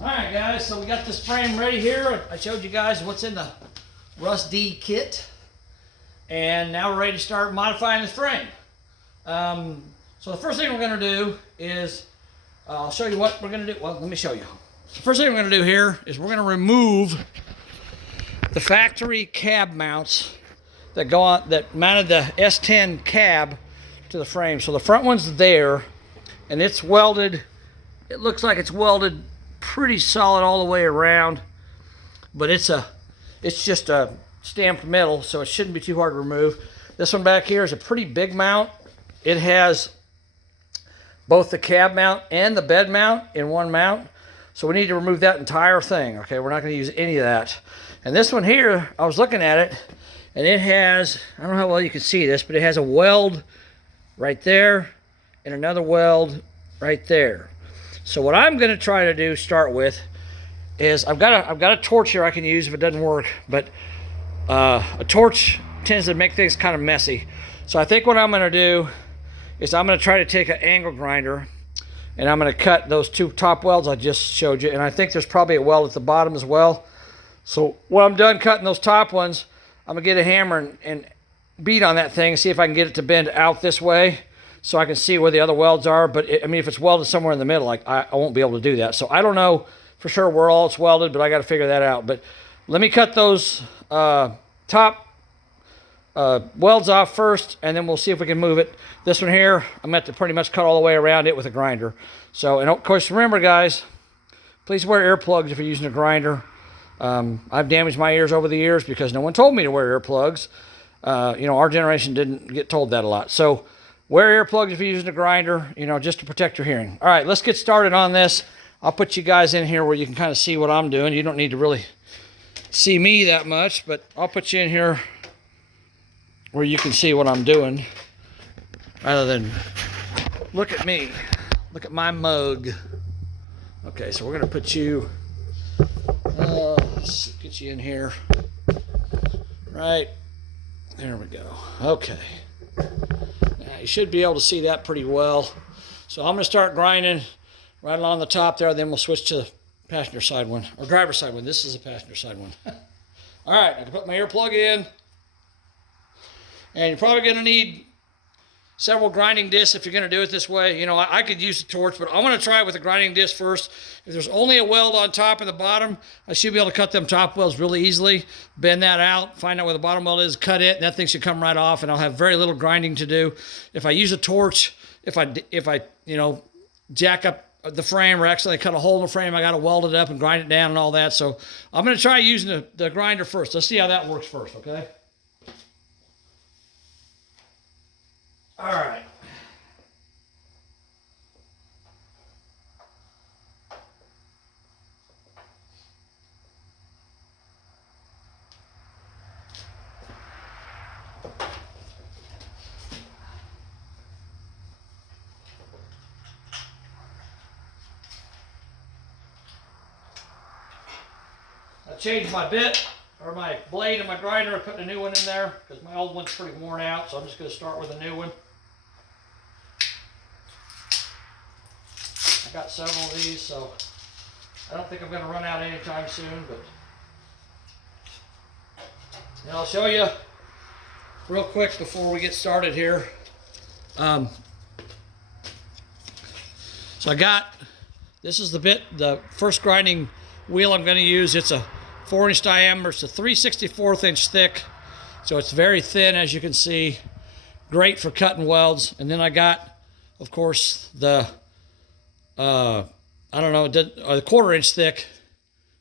Alright guys, so we got this frame ready here. I showed you guys what's in the Russ D kit. And now we're ready to start modifying this frame. So the first thing we're going to do is, I'll show you what we're going to do. Well, let me show you. The first thing we're going to do here is we're going to remove the factory cab mounts that go on, that mounted the S10 cab to the frame. So the front one's there, and it's welded. It looks like it's welded pretty solid all the way around, but it's just a stamped metal, so it shouldn't be too hard to remove. This one back here is a pretty big mount. It has both the cab mount and the bed mount in one mount, so we need to remove that entire thing. Okay, we're not going to use any of that. And this one here, I was looking at it, and it has, I don't know how well you can see this, but it has a weld right there and another weld right there. So what I'm going to try to do, start with, is I've got a torch here I can use if it doesn't work, but a torch tends to make things kind of messy. So I think what I'm going to do is I'm going to try to take an angle grinder, and I'm going to cut those two top welds I just showed you, and I think there's probably a weld at the bottom as well. So when I'm done cutting those top ones, I'm going to get a hammer and beat on that thing and see if I can get it to bend out this way so I can see where the other welds are. But I mean, if it's welded somewhere in the middle, like I won't be able to do that. So I don't know for sure where all it's welded, but I got to figure that out. But let me cut those top welds off first, and then we'll see if we can move it. This one here, I'm going to have to pretty much cut all the way around it with a grinder. So, and of course, remember guys, please wear earplugs if you're using a grinder. I've damaged my ears over the years because no one told me to wear earplugs. You know, our generation didn't get told that a lot. So wear earplugs if you're using a grinder, you know, just to protect your hearing. All right, let's get started on this. I'll put you guys in here where you can kind of see what I'm doing. You don't need to really see me that much, but I'll put you in here where you can see what I'm doing rather than look at me. Look at my mug. Okay, so we're going to put you, let's get you in here. Right, there we go. Okay. Now you should be able to see that pretty well. So I'm going to start grinding right along the top there, then we'll switch to the passenger side one, or driver's side one. This is the passenger side one. All right, I can put my earplug in. And you're probably going to need several grinding discs if you're going to do it this way. You know, I could use the torch, but I want to try it with a grinding disc first. If there's only a weld on top and the bottom, I should be able to cut them top welds really easily, bend that out, find out where the bottom weld is, cut it, and that thing should come right off, and I'll have very little grinding to do. If I use a torch, if I you know, jack up the frame or accidentally cut a hole in the frame, I got to weld it up and grind it down and all that. So I'm going to try using the grinder first. Let's see how that works first, okay? All right. I changed my bit, or my blade of my grinder. I put a new one in there because my old one's pretty worn out, so I'm just going to start with a new one. I got several of these, so I don't think I'm going to run out anytime soon, but and I'll show you real quick before we get started here. So I got, this is the bit, the first grinding wheel I'm going to use. It's a 4-inch diameter. It's a 3/64 inch thick, so it's very thin, as you can see. Great for cutting welds. And then I got, of course, the I don't know, a 1/4 inch thick.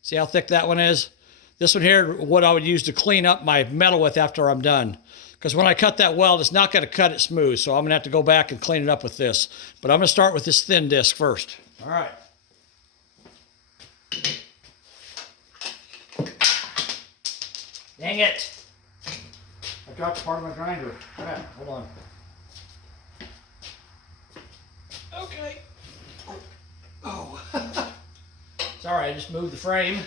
See how thick that one is? This one here, what I would use to clean up my metal with after I'm done. Because when I cut that weld, it's not going to cut it smooth, so I'm going to have to go back and clean it up with this. But I'm going to start with this thin disc first. All right. Dang it! I dropped part of my grinder. Crap, hold on. Okay. Oh. Sorry, I just moved the frame.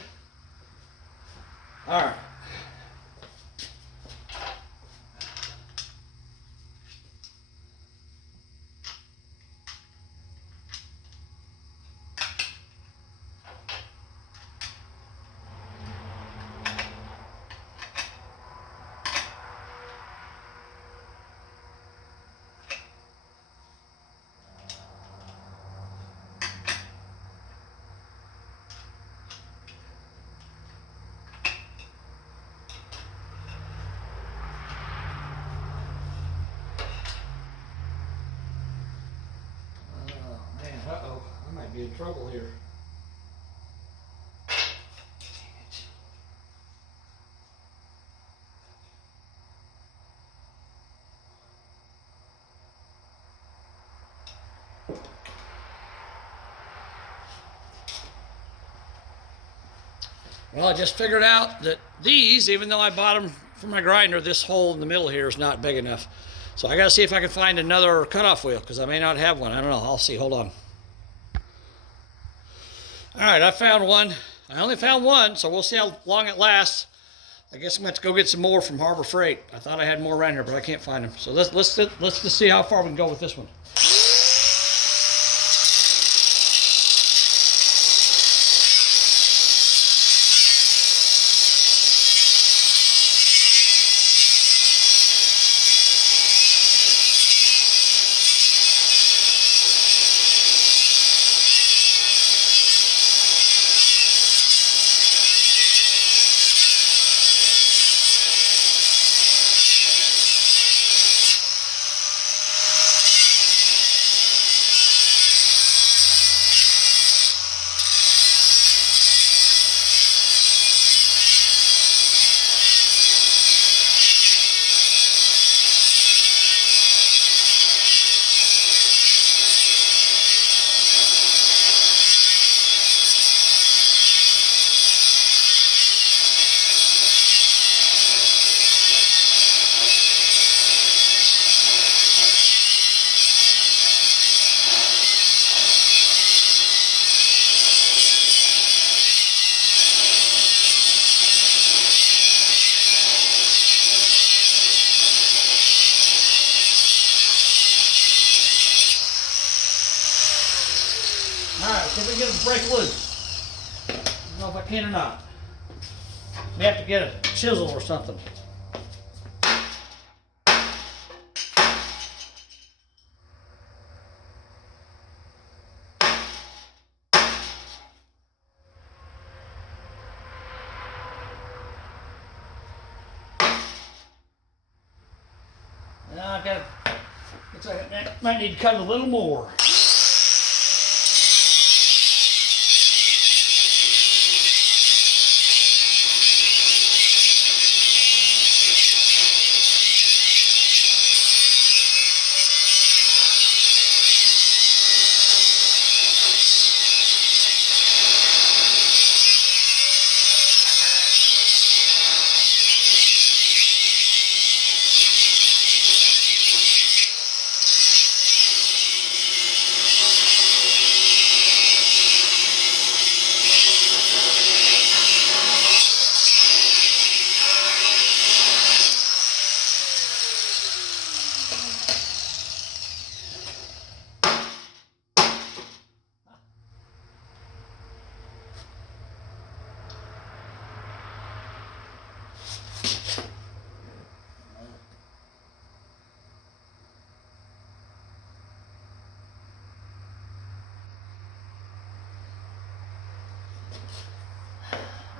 All right. be in trouble here. Well, I just figured out that these, even though I bought them for my grinder, this hole in the middle here is not big enough. So I got to see if I can find another cutoff wheel, because I may not have one. I don't know. I'll see. Hold on. All right, I found one. I only found one, so we'll see how long it lasts. I guess I'm going to have to go get some more from Harbor Freight. I thought I had more around here, but I can't find them. So let's just see how far we can go with this one. Alright, see if we can get it to break loose. I don't know if I can or not. May have to get a chisel or something. Now I got, looks like I might need to cut a little more.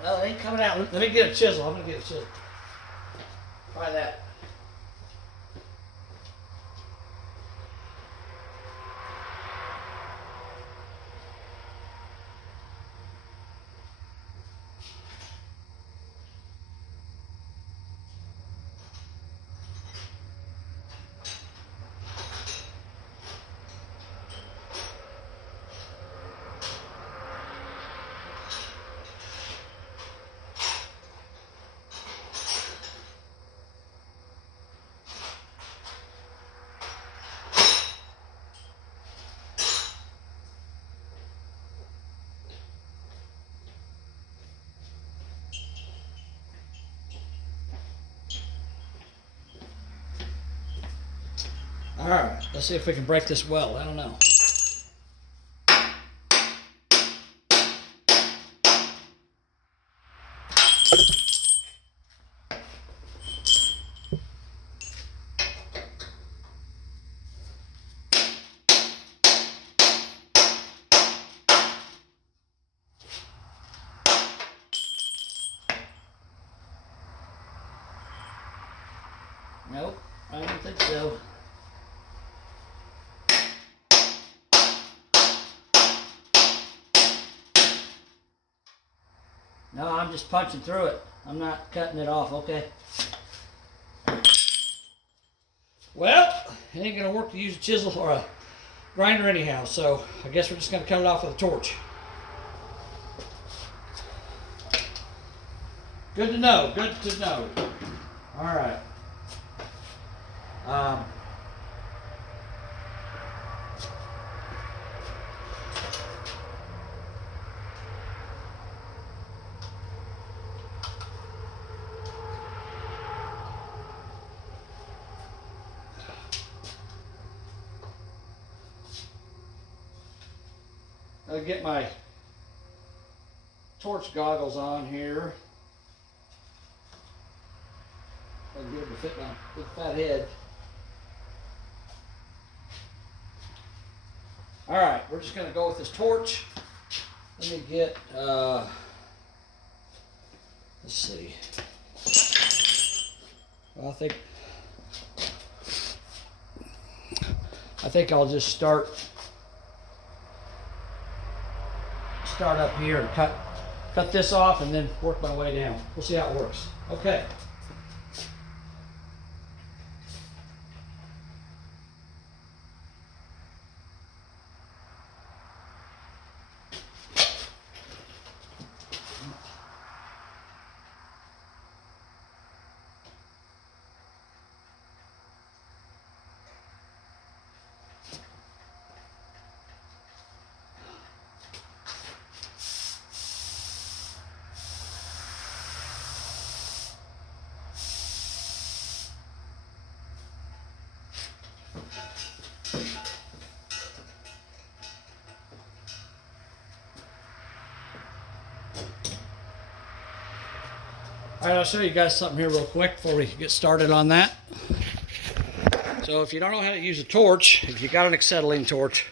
Well, it ain't coming out. Let me get a chisel. I'm going to get a chisel. Try that. All right, let's see if we can break this weld. I don't know. Nope, I don't think so. No, I'm just punching through it. I'm not cutting it off, okay? Well, it ain't gonna work to use a chisel or a grinder anyhow, so I guess we're just gonna cut it off with a torch. Good to know, good to know. All right. I'll get my torch goggles on here. I'll be able to fit my big fat head. All right, we're just gonna go with this torch. Let me get, let's see. Well, I think I'll just start up here and cut this off and then work my way down. We'll see how it works. Okay. All right, I'll show you guys something here real quick before we get started on that. So if you don't know how to use a torch, if you got an acetylene torch,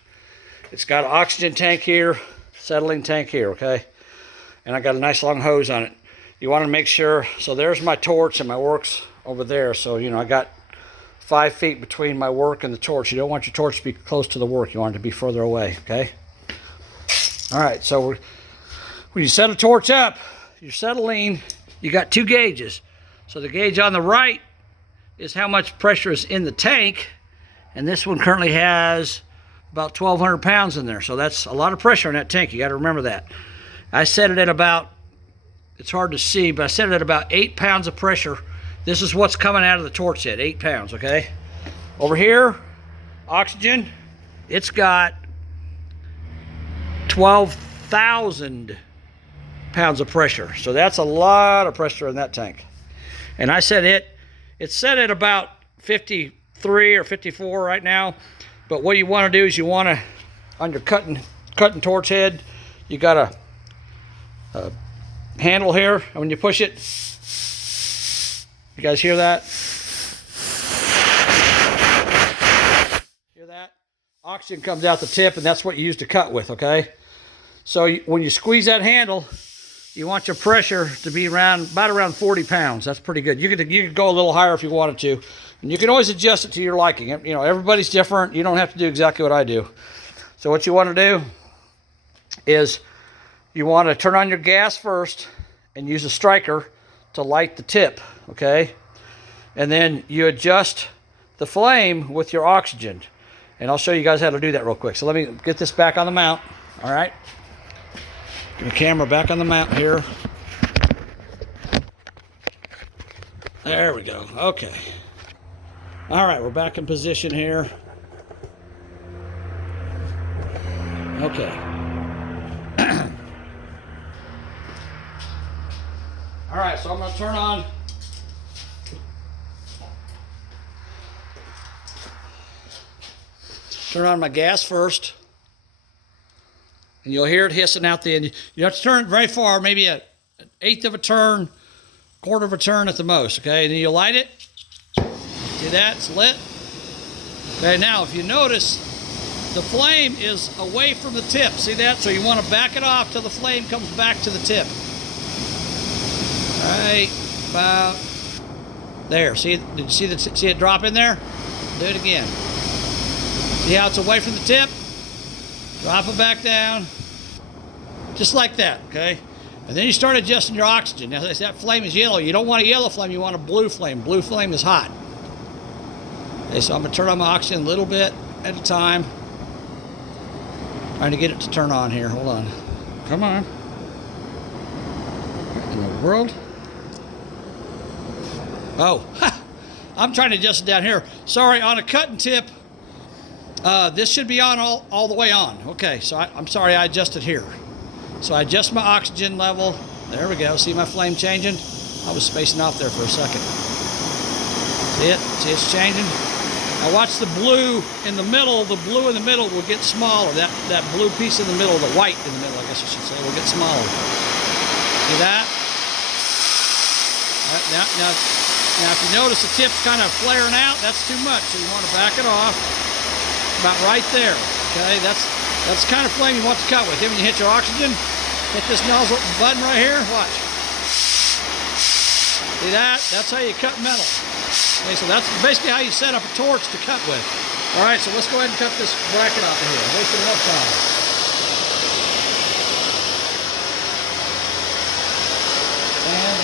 it's got an oxygen tank here, acetylene tank here, okay? And I got a nice long hose on it. You want to make sure, so there's my torch and my work's over there. So, you know, I got 5 feet between my work and the torch. You don't want your torch to be close to the work. You want it to be further away, okay? All right, so when you set a torch up, your acetylene, you got 2 gauges. So the gauge on the right is how much pressure is in the tank, and this one currently has about 1,200 pounds in there. So that's a lot of pressure in that tank. You got to remember that. I set it at about, it's hard to see, but I set it at about 8 pounds of pressure. This is what's coming out of the torch head, 8 pounds, okay? Over here, oxygen, it's got 12,000 pounds of pressure. So that's a lot of pressure in that tank. And I set it's set at about 53 or 54 right now. But what you want to do is you want to, on your cutting torch head, you got a handle here, and when you push it, you guys hear that? Hear that? Oxygen comes out the tip, and that's what you use to cut with, okay? So when you squeeze that handle, you want your pressure to be about around 40 pounds. That's pretty good. You could go a little higher if you wanted to. And you can always adjust it to your liking. You know, everybody's different. You don't have to do exactly what I do. So what you want to do is you want to turn on your gas first and use a striker to light the tip, okay? And then you adjust the flame with your oxygen. And I'll show you guys how to do that real quick. So let me get this back on the mount, all right? Get the camera back on the mount here. There we go. Okay. All right, we're back in position here. Okay. All right, so I'm going to turn on my gas first. And you'll hear it hissing out the end. You have to turn it very far, maybe an 1/8 of a turn, 1/4 of a turn at the most, okay? And then you light it. See that? It's lit. Okay, now if you notice, the flame is away from the tip. See that? So you want to back it off till the flame comes back to the tip. All right, about there. See, did you see it drop in there? Do it again. See how it's away from the tip? Drop it back down, just like that, okay? And then you start adjusting your oxygen. Now, if that flame is yellow, you don't want a yellow flame, you want a blue flame. Blue flame is hot. Okay, so I'm going to turn on my oxygen a little bit at a time. Trying to get it to turn on here. Hold on. Come on. What in the world? Oh, I'm trying to adjust it down here. Sorry, on a cutting tip, this should be on all the way on. Okay, so I'm sorry I adjusted here. So I adjust my oxygen level. There we go. See my flame changing? I was spacing off there for a second. See it? See it's changing? Now watch the blue in the middle. The blue in the middle will get smaller. That blue piece in the middle, the white in the middle, I guess I should say, will get smaller. See that? All right, now if you notice the tip's kind of flaring out, that's too much. So you want to back it off about right there. Okay, that's the kind of flame you want to cut with. Then when you hit your oxygen, hit this nozzle button right here. Watch. See that? That's how you cut metal. Okay, so that's basically how you set up a torch to cut with. All right, so let's go ahead and cut this bracket off of here. I'm wasting enough time. And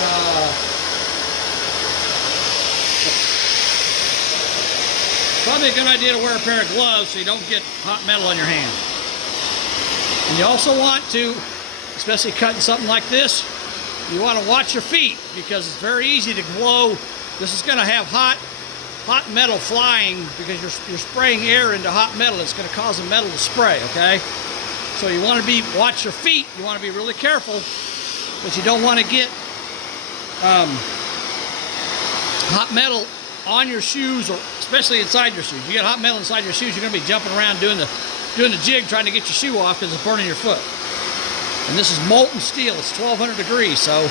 probably a good idea to wear a pair of gloves so you don't get hot metal on your hand. And you also want to, especially cutting something like this, you want to watch your feet because it's very easy to blow. This is going to have hot metal flying because you're spraying air into hot metal. It's going to cause the metal to spray, okay? So you want to watch your feet. You want to be really careful because you don't want to get hot metal on your shoes, or especially inside your shoes. You get hot metal inside your shoes, you're going to be jumping around doing the jig trying to get your shoe off because it's burning your foot. And this is molten steel. It's 1200 degrees, so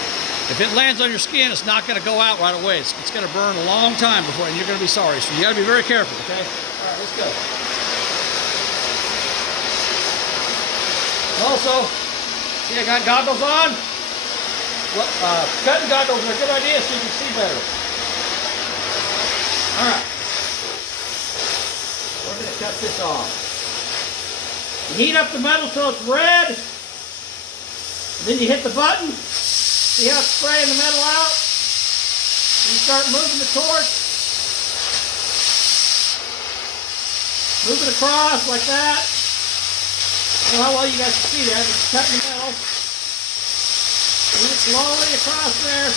if it lands on your skin, it's not going to go out right away. It's going to burn a long time before, and you're going to be sorry. So you got to be very careful, okay? All right, let's go. Also, see I got goggles on. Cutting goggles are a good idea so you can see better. All right. We're going to cut this off. You heat up the metal till it's red. Then you hit the button. See how it's spraying the metal out? You start moving the torch. Move it across like that. I don't know how well you guys can see that. It's cutting the metal. Move it slowly across there.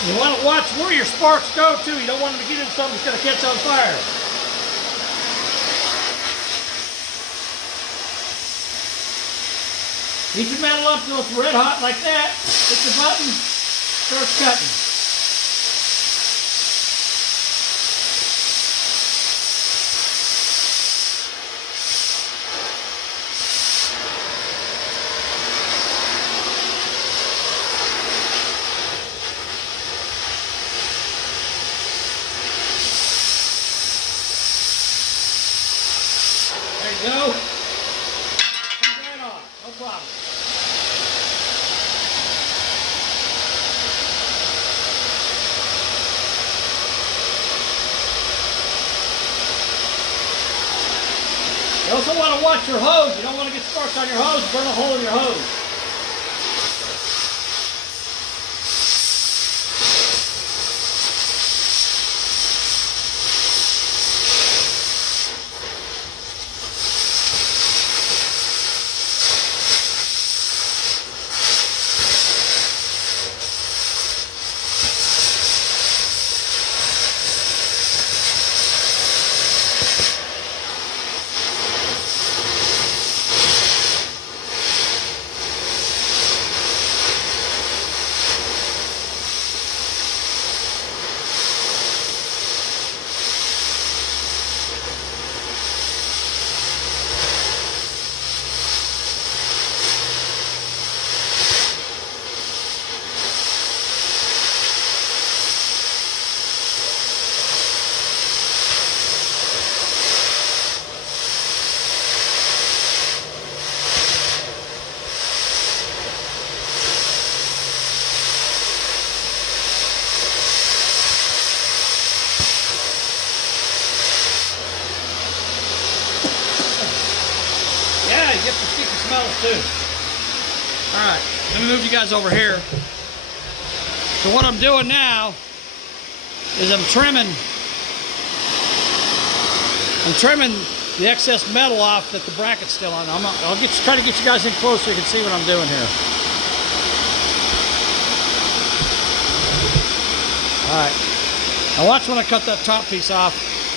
You want to watch where your sparks go too. You don't want them to get into something that's going to catch on fire. Heat your metal up till it's red hot like that. Hit the button, starts cutting. Go. Turn that on. No problem. You also want to watch your hose. You don't want to get sparks on your hose and burn a hole in your hose. right, let me move you guys over here. So what I'm doing now is I'm trimming the excess metal off that the bracket's still on. I'll try to get you guys in close so you can see what I'm doing here. All right. Now watch when I cut that top piece off.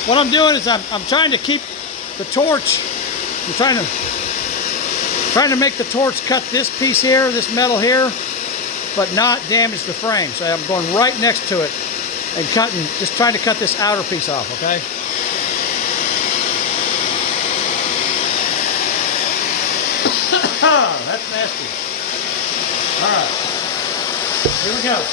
What I'm doing is I'm trying to keep the torch. I'm trying to make the torch cut this piece here, this metal here, but not damage the frame. So I'm going right next to it and cutting, just trying to cut this outer piece off, okay? That's nasty. All right, here we go.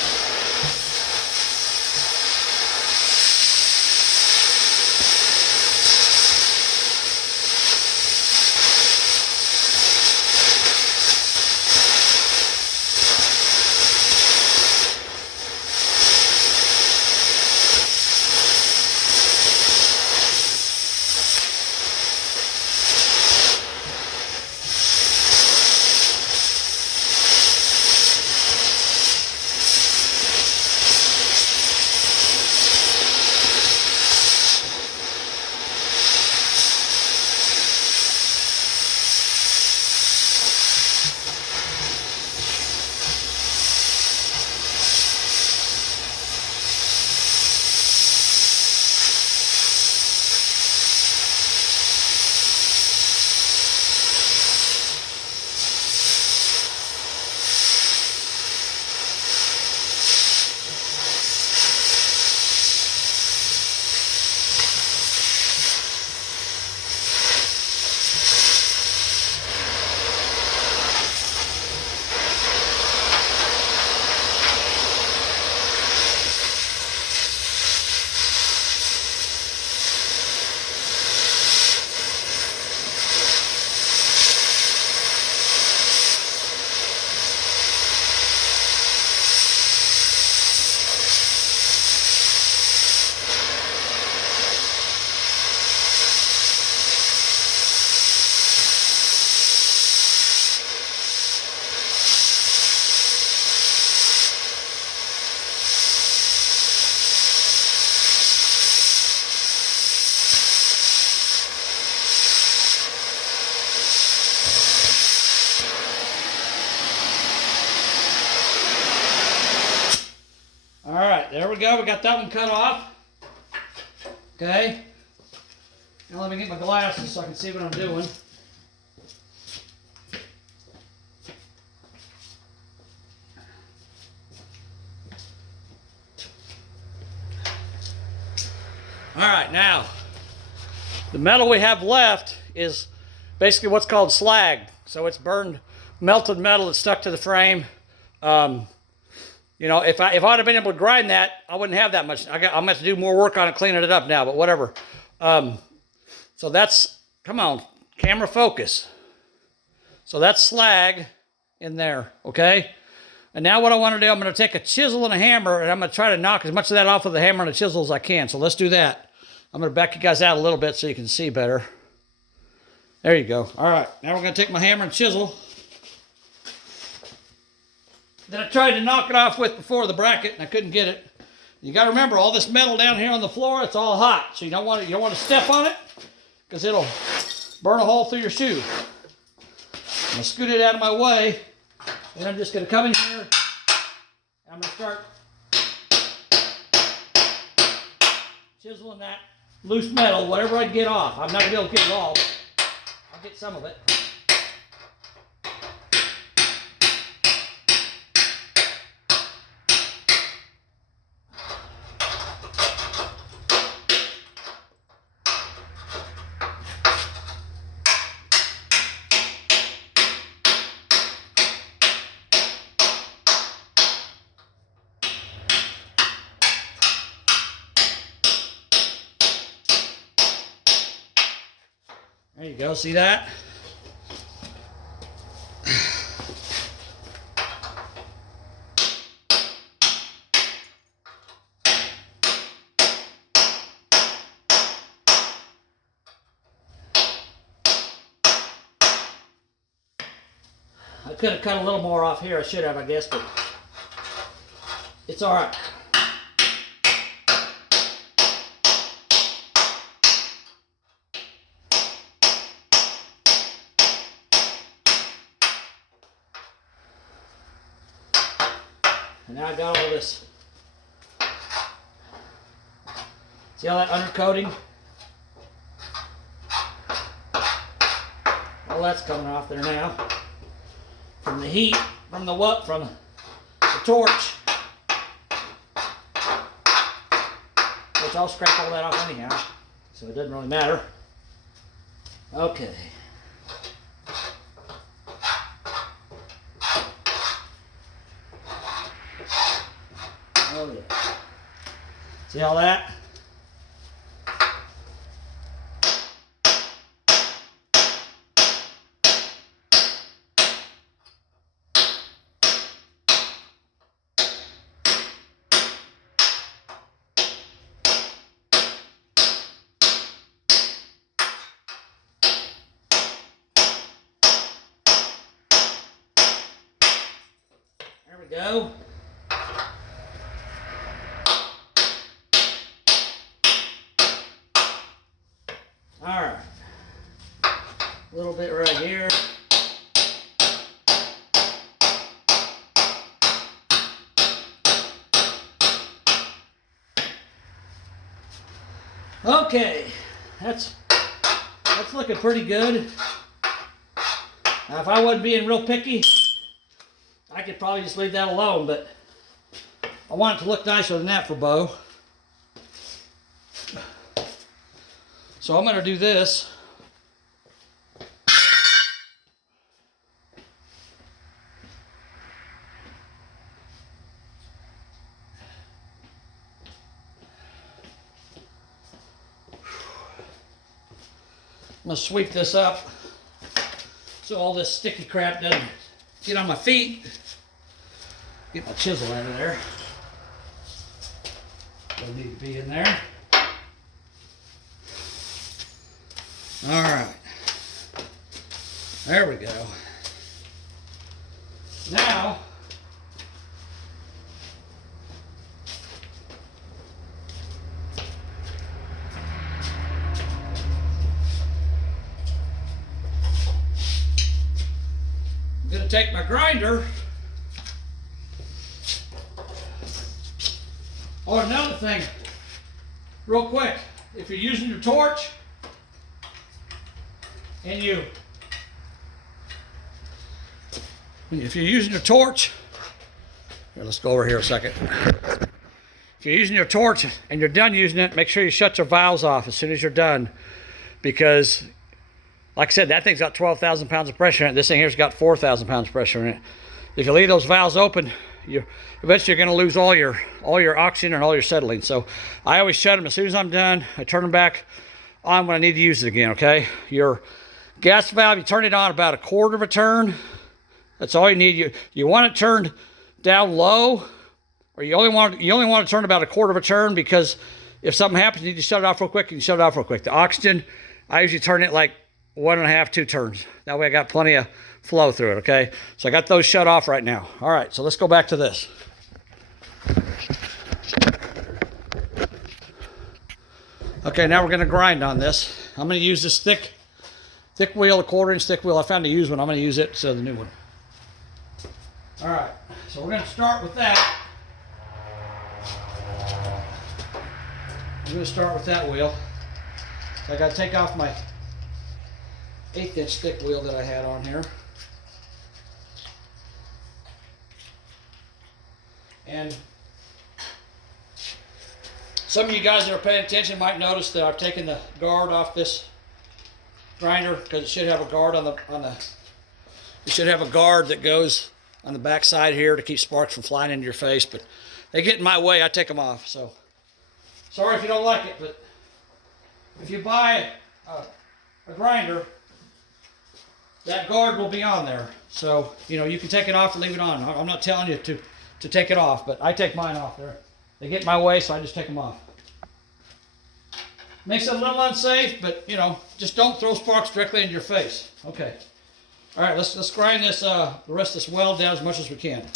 All right, there we go. We got that one cut off. Okay. Now let me get my glasses so I can see what I'm doing. All right, now the metal we have left is basically what's called slag. So it's burned, melted metal that's stuck to the frame. You know, if I'd have been able to grind that, I wouldn't have that much. I'm gonna have to do more work on it, cleaning it up now, but whatever. So that's, come on, camera focus. So that's slag in there, okay? And now what I want to do, I'm going to take a chisel and a hammer, and I'm going to try to knock as much of that off with the hammer and the chisel as I can. So let's do that. I'm going to back you guys out a little bit so you can see better. There you go. All right, now we're going to take my hammer and chisel that I tried to knock it off with before the bracket, and I couldn't get it. You got to remember, all this metal down here on the floor, it's all hot, so you don't want to step on it because it'll burn a hole through your shoe. I'm going to scoot it out of my way, and I'm just going to come in here, and I'm going to start chiseling that loose metal, whatever I get off. I'm not going to be able to get it all, but I'll get some of it. There you go, see that? I could have cut a little more off here. I should have, I guess, but it's all right. And now I got all this. See all that undercoating? All that's coming off there now. From the heat, from the what? From the torch. Which I'll scrape all that off anyhow, so it doesn't really matter. Okay. Oh yeah. See all that? There we go. All right, a little bit right here. Okay, that's looking pretty good. Now, if I wasn't being real picky, I could probably just leave that alone, but I want it to look nicer than that for Bo. So I'm going to do this. I'm going to sweep this up so all this sticky crap doesn't get on my feet. Get my chisel out of there. Don't need to be in there. All right. There we go. Now, I'm going to take my grinder. Oh, another thing, real quick, if you're using your torch and if you're using your torch, here, let's go over here a second. If you're using your torch and you're done using it, make sure you shut your valves off as soon as you're done, because like I said, that thing's got 12,000 pounds of pressure in it. This thing here's got 4,000 pounds of pressure in it. If you leave those valves open, eventually you're going to lose all your oxygen and all your acetylene. So I always shut them as soon as I'm done. I turn them back on when I need to use it again. Okay, your gas valve, you turn it on about a quarter of a turn. That's all you need. You want it turned down low, or you only want to turn about a quarter of a turn, because if something happens, you need to shut it off real quick. You can shut it off real quick. The oxygen, I usually turn it like 1.5, 2 turns. That way I got plenty of flow through it, okay? So I got those shut off right now. All right, so let's go back to this. Okay, now we're going to grind on this. I'm going to use this thick wheel, a 1/4-inch thick wheel. I found a used one. I'm going to use it instead of the new one. All right, so we're going to start with that. I'm going to start with that wheel. So I got to take off my 1/8-inch thick wheel that I had on here. And some of you guys that are paying attention might notice that I've taken the guard off this grinder, because it should have a guard it should have a guard that goes on the back side here to keep sparks from flying into your face, but they get in my way, I take them off. So sorry if you don't like it, but if you buy a grinder, that guard will be on there. So, you can take it off or leave it on. I'm not telling you to take it off, but I take mine off there. They get in my way, so I just take them off. Makes it a little unsafe, but, just don't throw sparks directly into your face. Okay. All right, let's grind this the rest of this weld down as much as we can.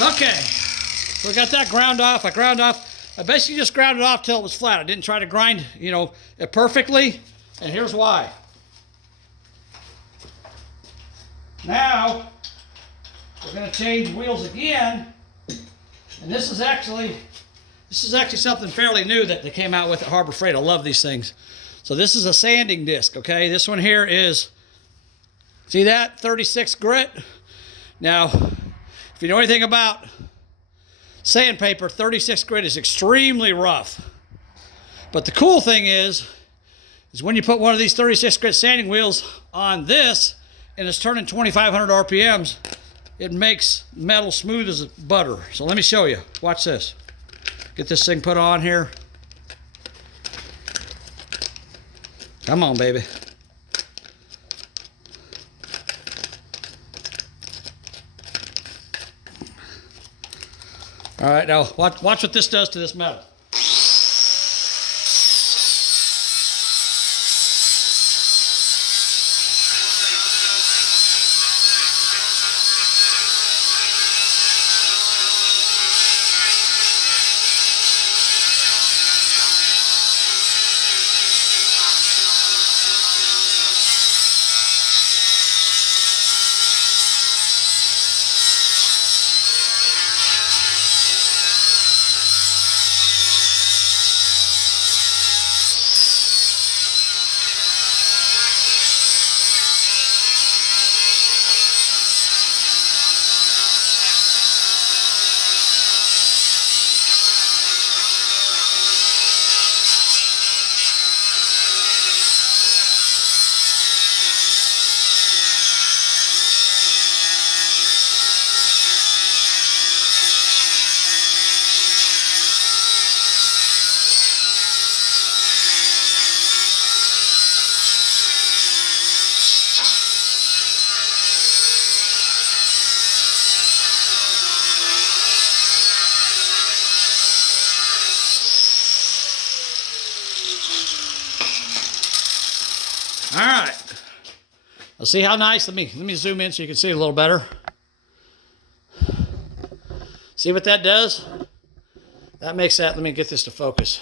Okay, so we got that ground off. I basically just ground it off till it was flat. I didn't try to grind, it perfectly, and here's why. Now, we're going to change wheels again, and this is actually something fairly new that they came out with at Harbor Freight. I love these things. So this is a sanding disc, okay? This one here is, see that, 36 grit? Now, if you know anything about sandpaper, 36 grit is extremely rough. But the cool thing is when you put one of these 36 grit sanding wheels on this, and it's turning 2,500 RPMs, it makes metal smooth as butter. So let me show you. Watch this. Get this thing put on here. Come on, baby. All right, now watch what this does to this metal. All right. Let's see how nice. Let me zoom in so you can see a little better. See what that does? That makes that. Let me get this to focus.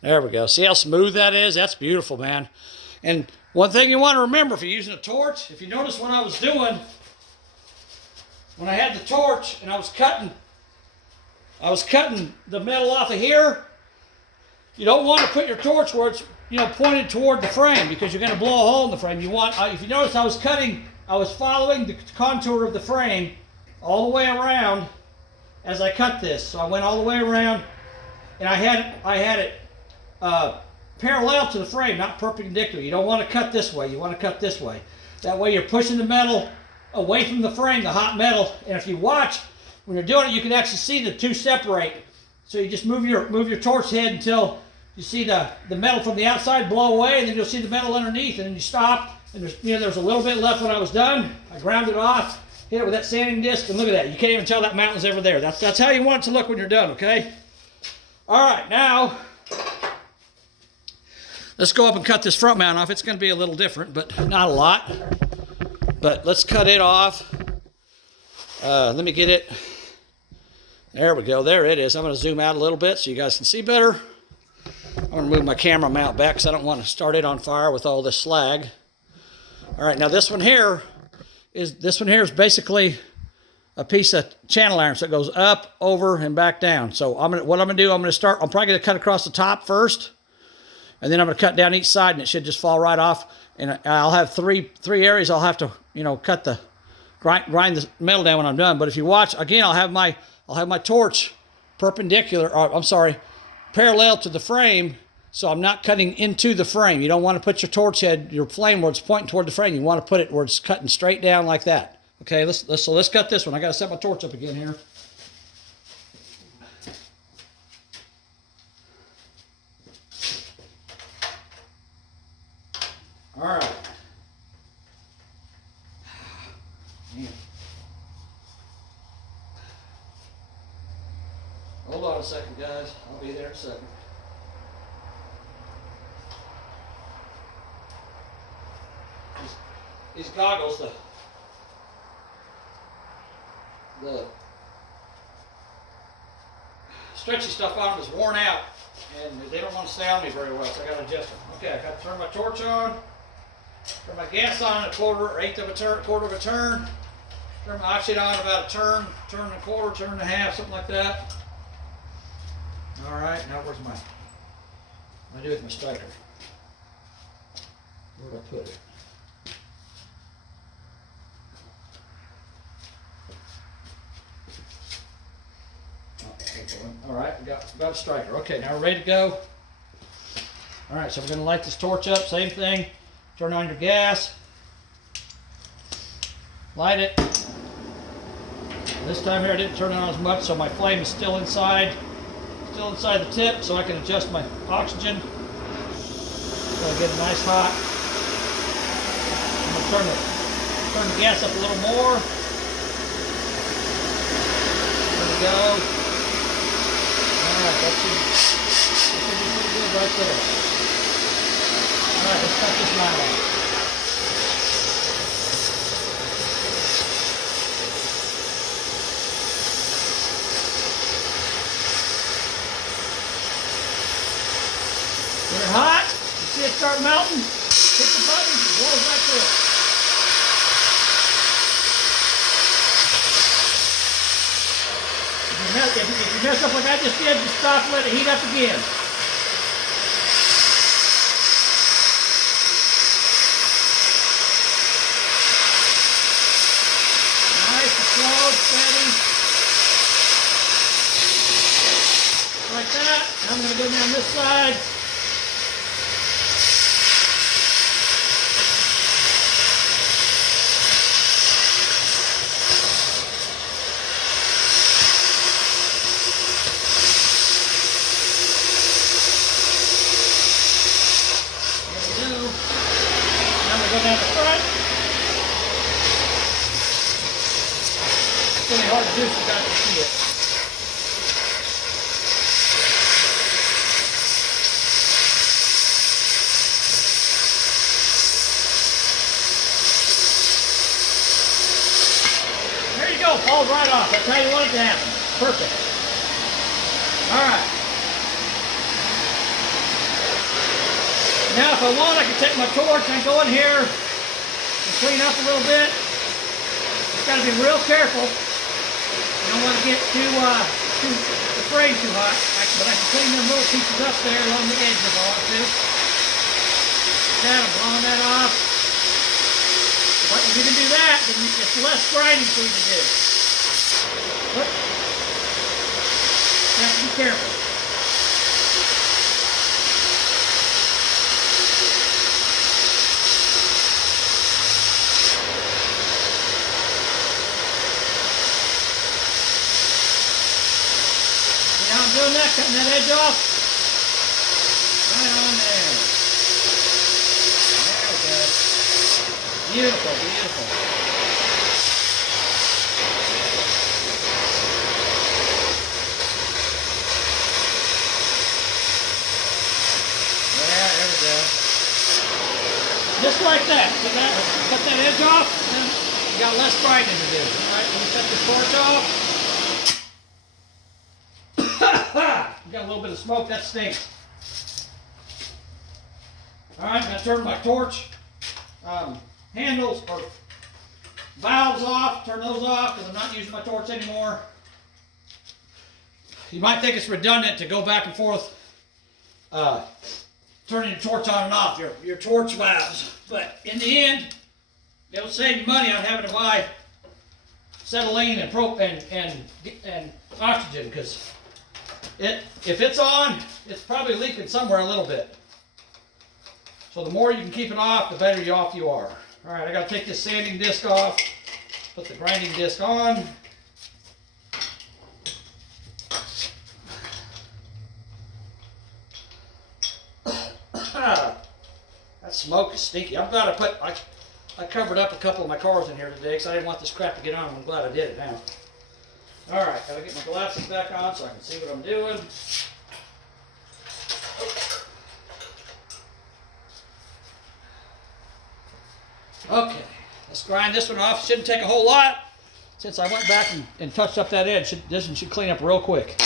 There we go. See how smooth that is? That's beautiful, man. And one thing you want to remember if you're using a torch, if you notice what I was doing, when I had the torch and I was cutting the metal off of here, you don't want to put your torch where it's, pointed toward the frame, because you're going to blow a hole in the frame. You want, if you notice, I was following the contour of the frame all the way around as I cut this. So I went all the way around, and I had it parallel to the frame, not perpendicular. You don't want to cut this way. You want to cut this way. That way you're pushing the metal away from the frame, the hot metal. And if you watch, when you're doing it, you can actually see the two separate. So you just move your torch head until you see the metal from the outside blow away, and then you'll see the metal underneath, and then you stop. And there was a little bit left when I was done. I ground it off, hit it with that sanding disc, and look at that. You can't even tell that mountain's ever there. That's how you want it to look when you're done, okay? All right, now let's go up and cut this front mount off. It's going to be a little different, but not a lot. But let's cut it off. Let me get it. There we go. There it is. I'm going to zoom out a little bit so you guys can see better. I'm going to move my camera mount back because I don't want to start it on fire with all this slag. All right, now this one here is basically a piece of channel iron, so it goes up, over, and back down. So what I'm going to do, I'm probably going to cut across the top first, and then I'm going to cut down each side, and it should just fall right off. And I'll have three areas I'll have to cut the grind the metal down when I'm done. But if you watch again, I'll have my torch parallel to the frame, so I'm not cutting into the frame. You don't want to put your torch head, your flame, where it's pointing toward the frame. You want to put it where it's cutting straight down like that. Okay, let's cut this one. I got to set my torch up again here. All right. Man. Hold on a second, guys. I'll be there in a second. These goggles, the stretchy stuff on them is worn out, and they don't want to stay on me very well, so I got to adjust them. Okay, I got to turn my torch on, turn my gas on a quarter of a turn, turn my oxide on about a turn and a quarter, turn and a half, something like that. All right, now where's what do I do with my striker? Where do I put it? All right, we got a striker. Okay, now we're ready to go. All right, so we're going to light this torch up. Same thing. Turn on your gas. Light it. This time here I didn't turn it on as much, so my flame is still inside the tip, so I can adjust my oxygen. So I get it nice hot. I'm going to turn the gas up a little more. There we go. Alright, that should be pretty good right there. Alright, let's cut this line off. When it's hot, you see it start melting, hit the button, it blows right through it. If you mess up like I just did, just stop and let it heat up again. Nice and slow, steady. Like that. Now I'm going to go down this side. Go down the front. It's going to be hard to do so you guys can see it. falls right off. That's how you want it to happen. Perfect. All right. Now if I want, I can take my torch and go in here and clean up a little bit. Just got to be real careful. You don't want to get the frame too hot. But I can clean them little pieces up there along the edge if I want to. I'm blowing that off. But if you can do that, then it's less grinding for you to do. But you have to be careful. Now I'm doing that, cutting that edge off. Right on there. There we go. Beautiful, beautiful. There we go. Just like that. See that? Cut that edge off, and then you got less grinding to do. All right, when you set this torch off, you got a little bit of smoke, that stinks. Alright, I'm going to turn my torch handles or valves off, turn those off because I'm not using my torch anymore. You might think it's redundant to go back and forth turning your torch on and off, your torch valves. But in the end, it'll save you money on having to buy acetylene and propane and oxygen because if it's on, it's probably leaking somewhere a little bit. So the more you can keep it off, the better off you are. All right, I got to take this sanding disc off, put the grinding disc on. That smoke is stinky. I'm glad I covered up a couple of my cars in here today because I didn't want this crap to get on. I'm glad I did it now. All right, gotta get my glasses back on so I can see what I'm doing. Okay, let's grind this one off. Shouldn't take a whole lot. Since I went back and touched up that edge, this one should clean up real quick.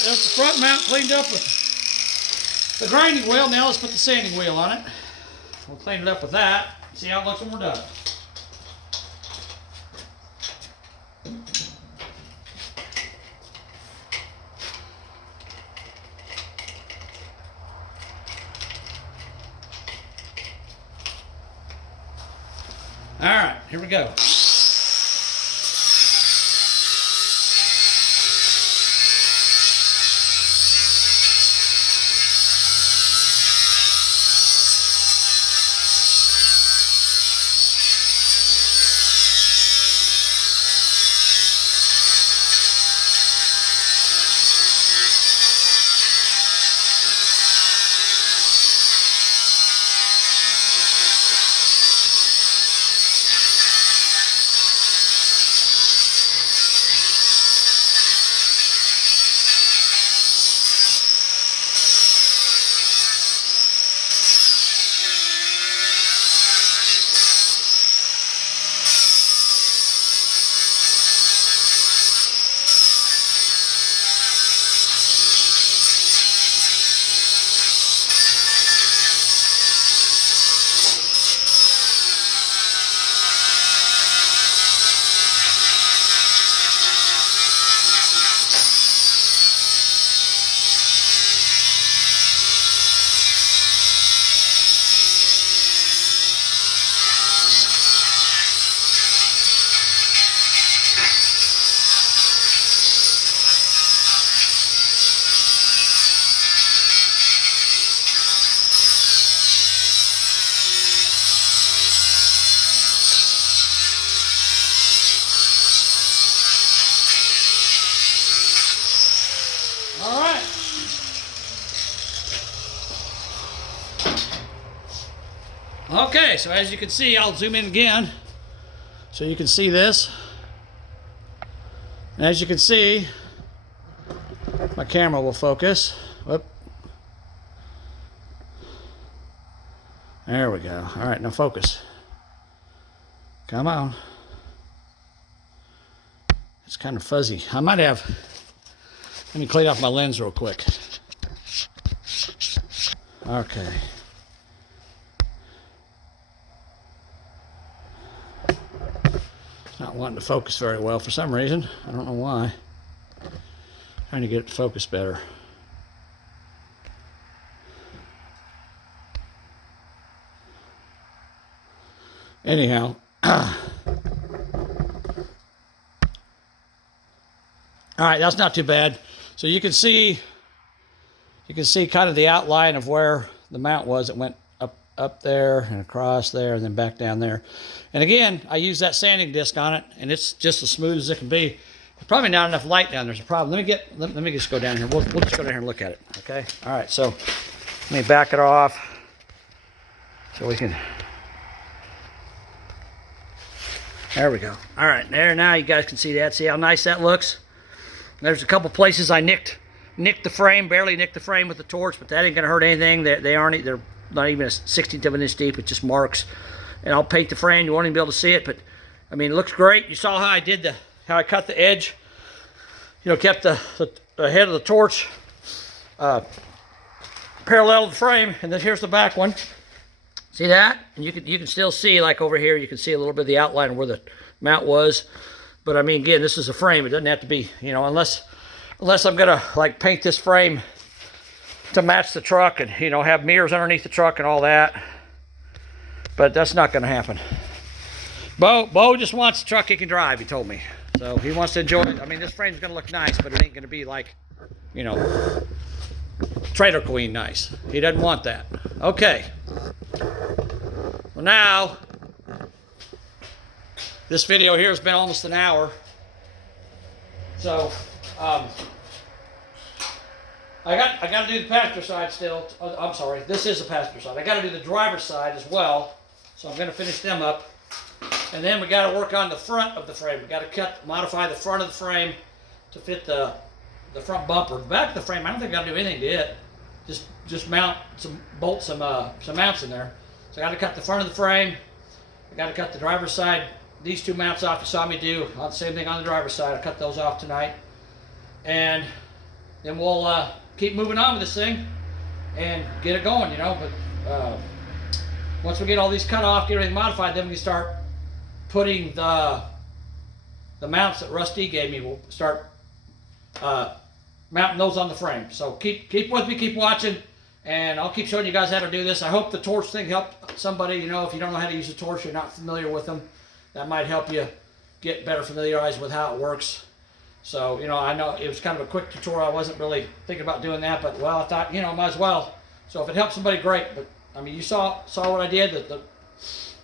right, there's the front mount cleaned up with the grinding wheel. Now let's put the sanding wheel on it. We'll clean it up with that. See how it looks when we're done. All right, here we go. All right. Okay, so as you can see, I'll zoom in again so you can see this. And as you can see, my camera will focus. Whoop. There we go. All right, now focus. Come on. It's kind of fuzzy. I might have... Let me clean off my lens real quick. Okay. It's not wanting to focus very well for some reason. I don't know why. Trying to get it to focus better. Anyhow. All right, that's not too bad. So you can see kind of the outline of where the mount was. It went up there and across there and then back down there. And again, I use that sanding disc on it, and it's just as smooth as it can be. There's probably not enough light down. There's a problem. Let me just go down here. We'll just go down here and look at it. Okay. All right. So let me back it off so we can. There we go. All right. There now you guys can see that. See how nice that looks. There's a couple places I nicked the frame, barely nicked the frame with the torch, but that ain't gonna hurt anything. They're not even a 16th of an inch deep. It just marks. And I'll paint the frame. You won't even be able to see it, but I mean, it looks great. You saw how I did how I cut the edge. You know, kept the head of the torch parallel to the frame, and then here's the back one. See that? And you can still see, like over here, you can see a little bit of the outline of where the mount was. But I mean, again, this is a frame. It doesn't have to be, you know, unless I'm gonna like paint this frame to match the truck and, you know, have mirrors underneath the truck and all that. But that's not gonna happen. Bo just wants a truck he can drive, he told me. So he wants to enjoy it. I mean, this frame's gonna look nice, but it ain't gonna be like, you know, Trailer Queen nice. He doesn't want that. Okay. Well, now, this video here has been almost an hour. So, I got to do the passenger side still. I'm sorry, this is the passenger side. I got to do the driver's side as well. So I'm going to finish them up. And then we got to work on the front of the frame. We got to modify the front of the frame to fit the front bumper. The back of the frame, I don't think I got to do anything to it. Just mount bolt some mounts in there. So I got to cut the front of the frame. I got to cut the driver's side. These two mounts off you saw me do. The same thing on the driver's side. I cut those off tonight. And then we'll keep moving on with this thing and get it going, you know. But once we get all these cut off, get everything modified, then we can start putting the mounts that Russ D gave me. We'll start mounting those on the frame. So keep with me, keep watching, and I'll keep showing you guys how to do this. I hope the torch thing helped somebody. You know, if you don't know how to use a torch, you're not familiar with them, that might help you get better familiarized with how it works. So, you know, I know it was kind of a quick tutorial. I wasn't really thinking about doing that, but well, I thought, you know, might as well. So if it helps somebody, great. But I mean, you saw what I did.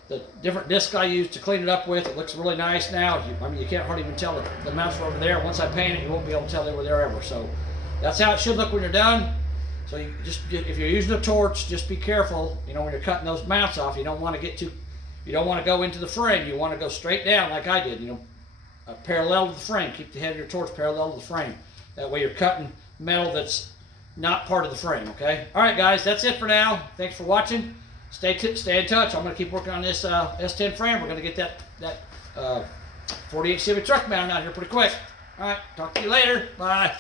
The different discs I used to clean it up with. It looks really nice now. I mean, you can't hardly even tell the mounts were over there. Once I paint it, you won't be able to tell they were there ever. So that's how it should look when you're done. So you just, if you're using a torch, just be careful. You know, when you're cutting those mounts off, you don't want to get too, you don't want to go into the frame. You want to go straight down like I did. You know, parallel to the frame. Keep the head of your torch parallel to the frame. That way you're cutting metal that's not part of the frame. Okay. All right, guys. That's it for now. Thanks for watching. Stay in touch. I'm going to keep working on this S10 frame. We're going to get that 48 Chevy truck mounted out here pretty quick. All right. Talk to you later. Bye.